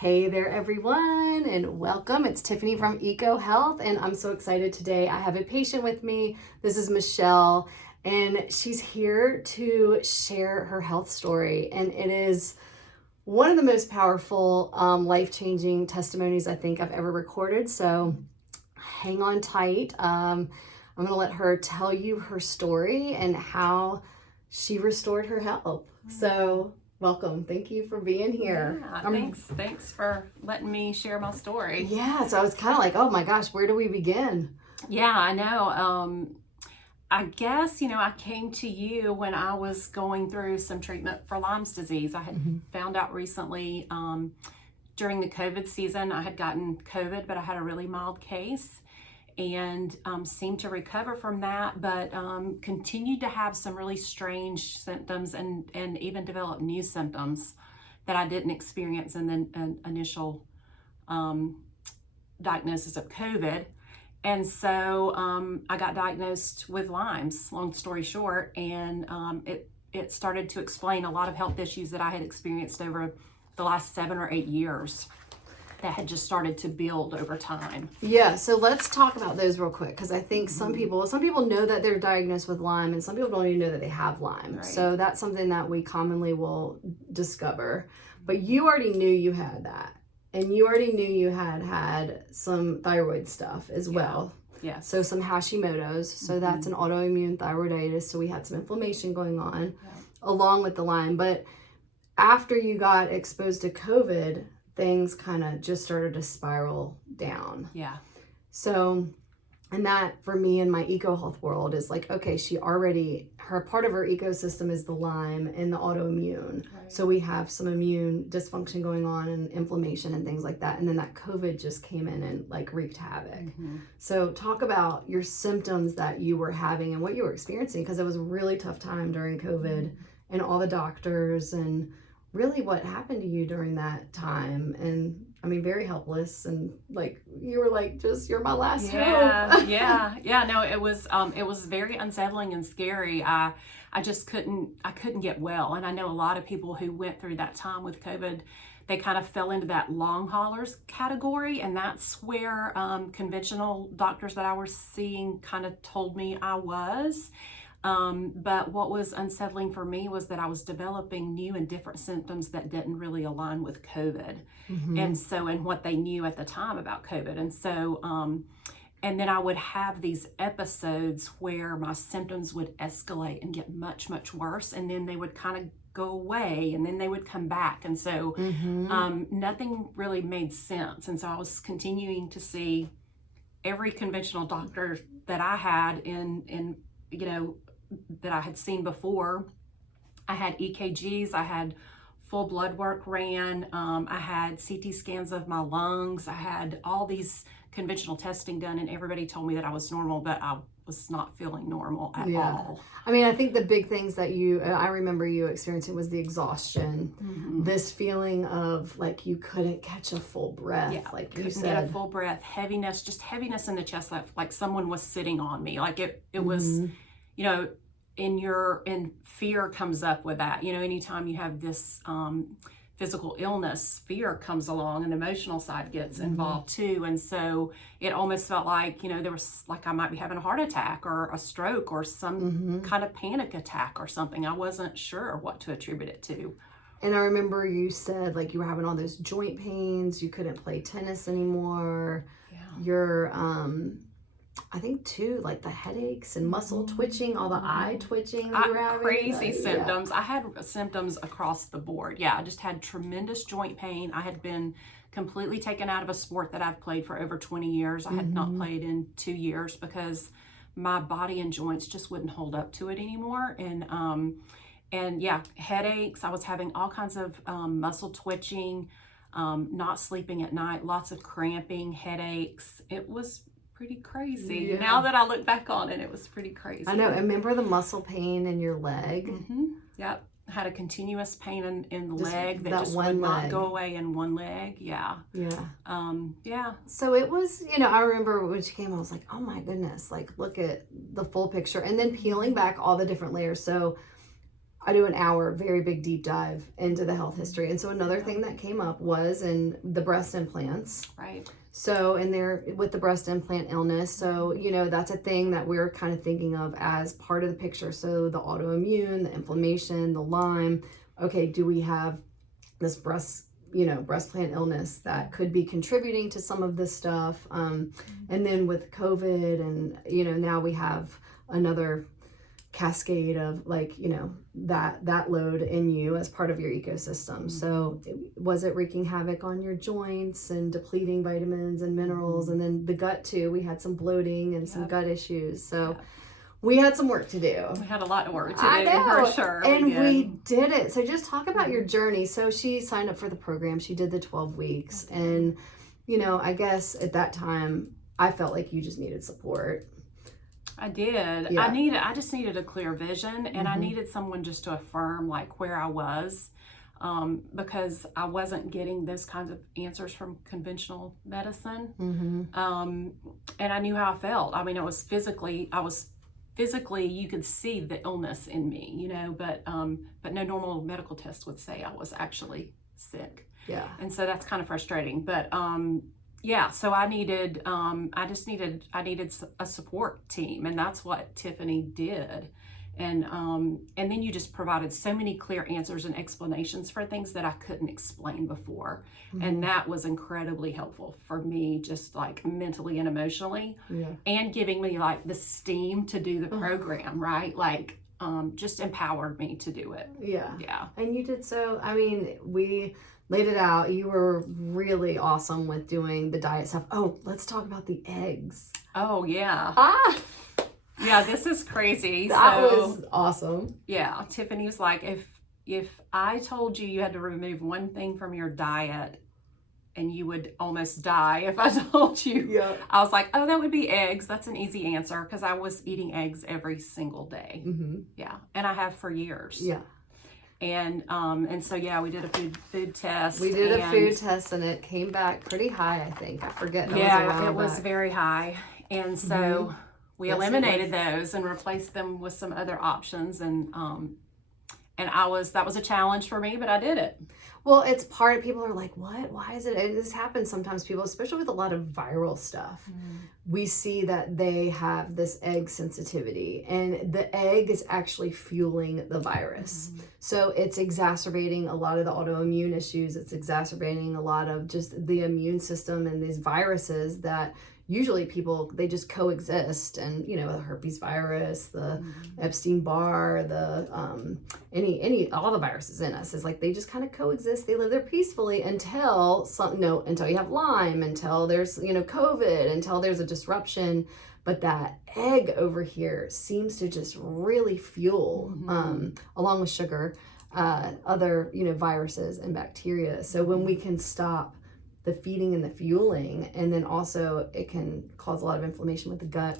Hey there everyone, and welcome. It's Tiffany from Eco Health, and I'm so excited today. I have a patient with me. This is Michelle, and she's here to share her health story, and it is one of the most powerful, life-changing testimonies I think I've ever recorded, so hang on tight. I'm gonna let her tell you her story and how she restored her health. So welcome. Thank you for being here. Yeah, thanks for letting me share my story. Yeah, so I was kind of like, oh my gosh, where do we begin? Yeah, I know. I guess, I came to you when I was going through some treatment for Lyme's disease. I had found out recently during the COVID season, I had gotten COVID, but I had a really mild case and seemed to recover from that, but continued to have some really strange symptoms and even develop new symptoms that I didn't experience in the initial diagnosis of COVID. And so I got diagnosed with Lyme's, long story short, and it started to explain a lot of health issues that I had experienced over the last 7 or 8 years that had just started to build over time. Yeah, so let's talk about those real quick, because I think some people know that they're diagnosed with Lyme, and some people don't even know that they have Lyme. Right. So that's something that we commonly will discover. But you already knew you had that, and you already knew you had some thyroid stuff as well. Yes. So some Hashimoto's. So that's an autoimmune thyroiditis. So we had some inflammation going on along with the Lyme. But after you got exposed to COVID, things kind of just started to spiral down. Yeah. So, and that for me in my eco health world is like, okay, her part of her ecosystem is the Lyme and the autoimmune. Right. So we have some immune dysfunction going on and inflammation and things like that. And then that COVID just came in and like wreaked havoc. So talk about your symptoms that you were having and what you were experiencing, because it was a really tough time during COVID and all the doctors and really what happened to you during that time. And I mean, very helpless, and like you were like, you're my last hope. Yeah. No, it was very unsettling and scary. I just couldn't get well. And I know a lot of people who went through that time with COVID, they kind of fell into that long haulers category, and that's where conventional doctors that I was seeing kind of told me I was. But what was unsettling for me was that I was developing new and different symptoms that didn't really align with COVID. And what they knew at the time about COVID. And so, and then I would have these episodes where my symptoms would escalate and get much, much worse. And then they would kind of go away and then they would come back. And so, nothing really made sense. And so I was continuing to see every conventional doctor that I had that I had seen before. I had EKGs, I had full blood work ran, I had CT scans of my lungs, I had all these conventional testing done, and everybody told me that I was normal, but I was not feeling normal at all. I mean, I think the big things that I remember you experiencing was the exhaustion, this feeling of like you couldn't catch a full breath. Yeah, like you said, get a full breath, heaviness in the chest, like someone was sitting on me. Like it was, and fear comes up with that. Anytime you have this physical illness, fear comes along, and the emotional side gets involved too. And so it almost felt like, there was like I might be having a heart attack or a stroke or some kind of panic attack or something. I wasn't sure what to attribute it to. And I remember you said like you were having all those joint pains, you couldn't play tennis anymore. Yeah. Your I think too, like the headaches and muscle twitching, all the eye twitching that you were having. Crazy symptoms. Yeah. I had symptoms across the board. Yeah, I just had tremendous joint pain. I had been completely taken out of a sport that I've played for over 20 years. I had not played in 2 years because my body and joints just wouldn't hold up to it anymore. And yeah, headaches. I was having all kinds of muscle twitching, not sleeping at night, lots of cramping, headaches. It was pretty crazy. Yeah. Now that I look back on it, it was pretty crazy. I know. And remember the muscle pain in your leg? Yep. I had a continuous pain in the leg that just would not go away in one leg. Yeah. Yeah. So it was, I remember when she came, I was like, oh my goodness, like look at the full picture, and then peeling back all the different layers. So I do an hour, very big deep dive into the health history. And so another thing that came up was in the breast implants. Right. So in there with the breast implant illness, so, that's a thing that we're kind of thinking of as part of the picture. So the autoimmune, the inflammation, the Lyme, okay, do we have this breast plant illness that could be contributing to some of this stuff? And then with COVID and, now we have another cascade of that load in you as part of your ecosystem. So was it wreaking havoc on your joints and depleting vitamins and minerals? And then the gut too, we had some bloating and some gut issues. So we had some work to do. We had a lot of work to do, for sure. And we did it. So just talk about your journey. So she signed up for the program. She did the 12 weeks. And, I guess at that time, I felt like you just needed support. I did. Yeah. I just needed a clear vision, and I needed someone just to affirm where I was, because I wasn't getting those kinds of answers from conventional medicine. And I knew how I felt. I mean, I was physically, you could see the illness in me, but no normal medical test would say I was actually sick. Yeah. And so that's kind of frustrating, but so I needed a support team, and that's what Tiffany did. And then you just provided so many clear answers and explanations for things that I couldn't explain before. And that was incredibly helpful for me, just mentally and emotionally, and giving me the steam to do the program, right? Just empowered me to do it. Yeah. Yeah. And you did so, we laid it out. You were really awesome with doing the diet stuff. Oh, let's talk about the eggs. Oh, yeah. Yeah, this is crazy. That was awesome. Yeah, Tiffany was like, if I told you had to remove one thing from your diet and you would almost die if I told you. Yeah. I was like, oh, that would be eggs. That's an easy answer, because I was eating eggs every single day. Yeah, and I have for years. Yeah. And so we did a food test. We did a food test, and it came back pretty high, I think. I forget. It was very high. And so we eliminated those and replaced them with some other options. And that was a challenge for me, but I did it. Well, it's people are like, what? Why is it? And this happens sometimes, people, especially with a lot of viral stuff. We see that they have this egg sensitivity, and the egg is actually fueling the virus. So it's exacerbating a lot of the autoimmune issues. It's exacerbating a lot of just the immune system and these viruses that usually people, they just coexist. And, the herpes virus, the Epstein-Barr, the, all the viruses in us is they just kind of coexist. They live there peacefully until you have Lyme, until there's, COVID, until there's a disruption. But that egg over here seems to just really fuel, along with sugar, other, viruses and bacteria. So when we can stop the feeding and the fueling, and then also it can cause a lot of inflammation with the gut.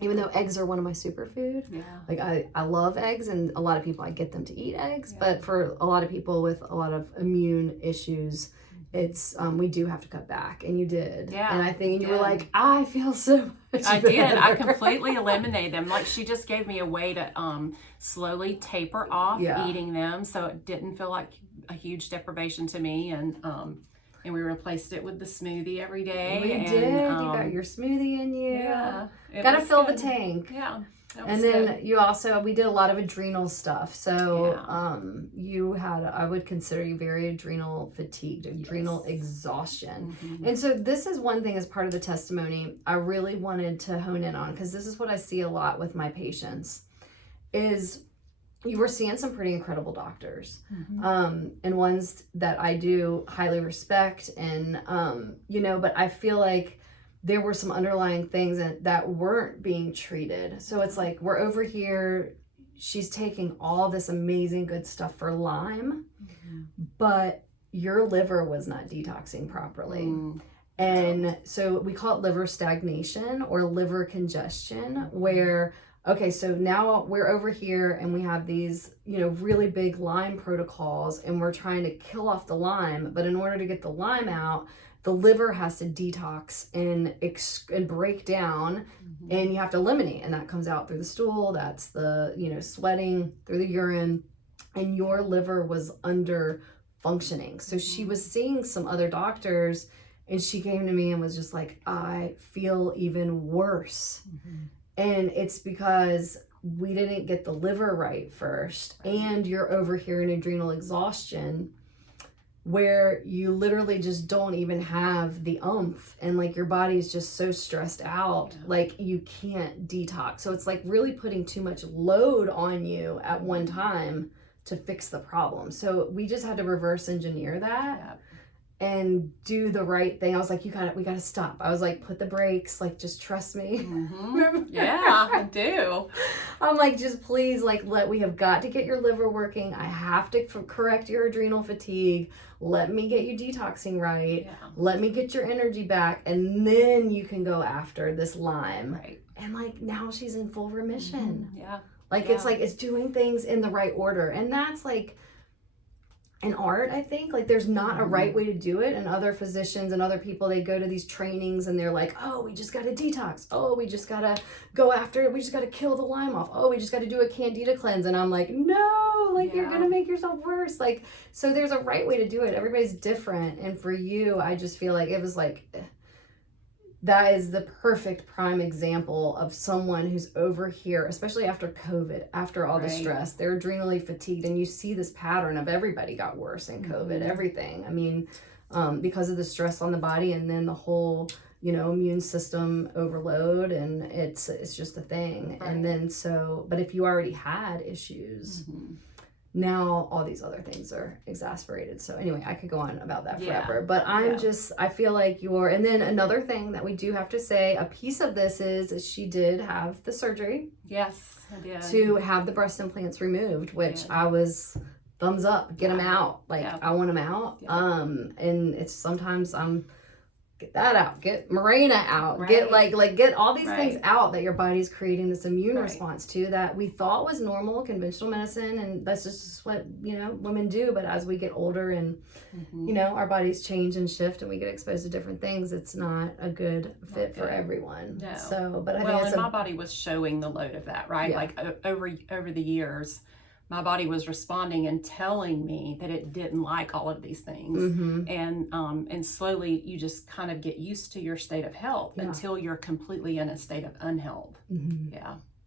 Even though eggs are one of my superfood, I love eggs, and a lot of people, I get them to eat eggs, but for a lot of people with a lot of immune issues, it's we do have to cut back, and you did. Yeah, and I think you were like, I feel so much I better. did. I completely eliminated them. She just gave me a way to slowly taper off eating them, so it didn't feel like a huge deprivation to me. And we replaced it with the smoothie every day. We did. You got your smoothie in you. Yeah. Got to fill the tank. Yeah. And then we did a lot of adrenal stuff. So you had, I would consider you very adrenal fatigued, adrenal exhaustion. And so this is one thing as part of the testimony I really wanted to hone in on, because this is what I see a lot with my patients, is you were seeing some pretty incredible doctors, and ones that I do highly respect. And, but I feel like there were some underlying things that weren't being treated. So it's we're over here, she's taking all this amazing good stuff for Lyme, but your liver was not detoxing properly. And so we call it liver stagnation or liver congestion, where okay, so now we're over here and we have these, really big Lyme protocols, and we're trying to kill off the Lyme. But in order to get the Lyme out, the liver has to detox and break down, and you have to eliminate. And that comes out through the stool. That's the, sweating through the urine. and your liver was under functioning. So she was seeing some other doctors, and she came to me and was just like, I feel even worse. And it's because we didn't get the liver right first, and you're over here in adrenal exhaustion, where you literally just don't even have the oomph, and like your body's just so stressed out, like you can't detox. So it's like really putting too much load on you at one time to fix the problem. So we just had to reverse engineer that and do the right thing. I was like, we gotta stop. I was like, put the brakes, like just trust me. Yeah, I do. I'm like, just please, like, we have got to get your liver working. I have to correct your adrenal fatigue. Let me get you detoxing right. Let me get your energy back, and then you can go after this Lyme. And like now she's in full remission. It's like it's doing things in the right order, and that's like an art, I think. Like there's not a right way to do it, and other physicians and other people, they go to these trainings and they're like, oh, we just got to detox, oh, we just got to go after it, we just got to kill the Lyme off, oh, we just got to do a candida cleanse. And I'm like, no, like you're gonna make yourself worse. Like, so there's a right way to do it. Everybody's different, and for you, I just feel like it was like, that is the perfect prime example of someone who's over here, especially after COVID, after all the stress. They're adrenally fatigued, and you see this pattern of everybody got worse in COVID, everything. I mean, because of the stress on the body, and then the whole, immune system overload, and it's just a thing. And then but if you already had issues, now all these other things are exasperated. So anyway, I could go on about that forever, but I feel like and then another thing that we do have to say, a piece of this is she did have the surgery. Yes, I did. To have the breast implants removed, which I was thumbs up, get them out. Like I want them out. And it's sometimes get that out, get Mirena out, get get all these things out that your body's creating this immune response to, that we thought was normal conventional medicine, and that's just what women do. But as we get older and our bodies change and shift, and we get exposed to different things, it's not a good fit for everyone. No. So but I think and my body was showing the load of that, right? Like over the years, my body was responding and telling me that it didn't like all of these things. And slowly you just kind of get used to your state of health until you're completely in a state of unhealth.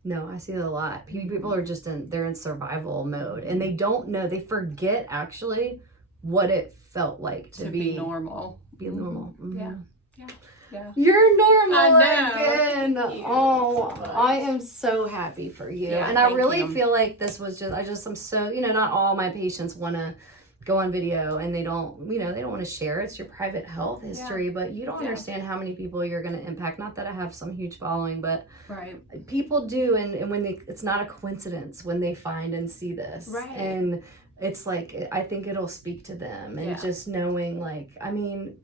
No, I see that a lot. People are just they're in survival mode, and they don't know, they forget actually what it felt like to be normal. Be normal. Yeah. You're normal again. Oh, I am so happy for you. And I really feel like this was I'm so, not all my patients want to go on video, and they don't want to share. It's your private health history, but you don't understand how many people you're going to impact. Not that I have some huge following, but people do. And when it's not a coincidence when they find and see this. And it's like, I think it'll speak to them, and just knowing, like, I mean,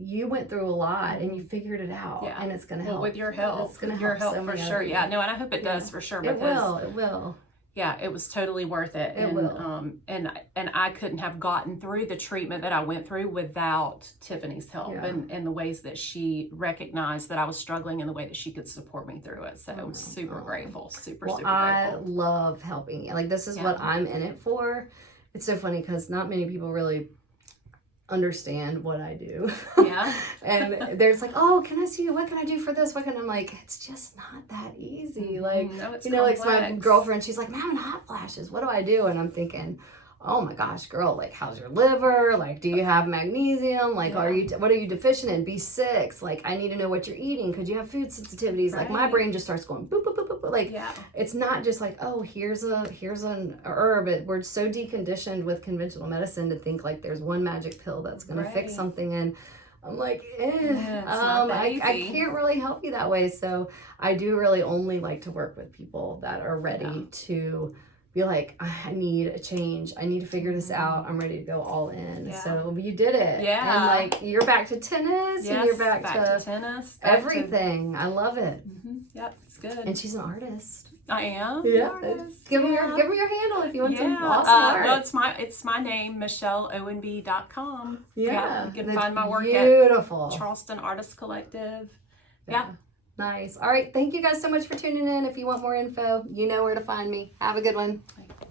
you went through a lot and you figured it out, and it's going to help. With your health. It's going to help your health so for sure. And I hope it does for sure. Because it will. Yeah, it was totally worth it. It will. And I couldn't have gotten through the treatment that I went through without Tiffany's help and the ways that she recognized that I was struggling, and the way that she could support me through it. So I'm super grateful. Super grateful. I love helping you. Like, this is what I'm in it for. It's so funny because not many people really understand what I do. And there's like, oh, can I see you? What can I do for this? I'm like, it's just not that easy. Like, no, it's like my girlfriend, she's like, I'm having hot flashes. What do I do? And I'm thinking, oh my gosh, girl, like, how's your liver? Like, do you have magnesium? Like, what are you deficient in? B6? Like, I need to know what you're eating. Could you have food sensitivities? Like, my brain just starts going boop, boop, boop, boop. Like, it's not just like, oh, here's an herb. We're so deconditioned with conventional medicine to think like there's one magic pill that's going to fix something. And I'm like, I can't really help you that way. So I do really only like to work with people that are ready to be like, I need a change. I need to figure this out. I'm ready to go all in. So you did it. And like, you're back to tennis. Yes, and you're back to tennis. Everything. I love it. Yep, it's good. And she's an artist. I am. Yeah. Give me your handle if you want some awesome art. Well, it's my name, MichelleOwenB.com. Yeah. You can find my work beautiful. at Charleston Artist Collective. Nice. All right. Thank you guys so much for tuning in. If you want more info, you know where to find me. Have a good one.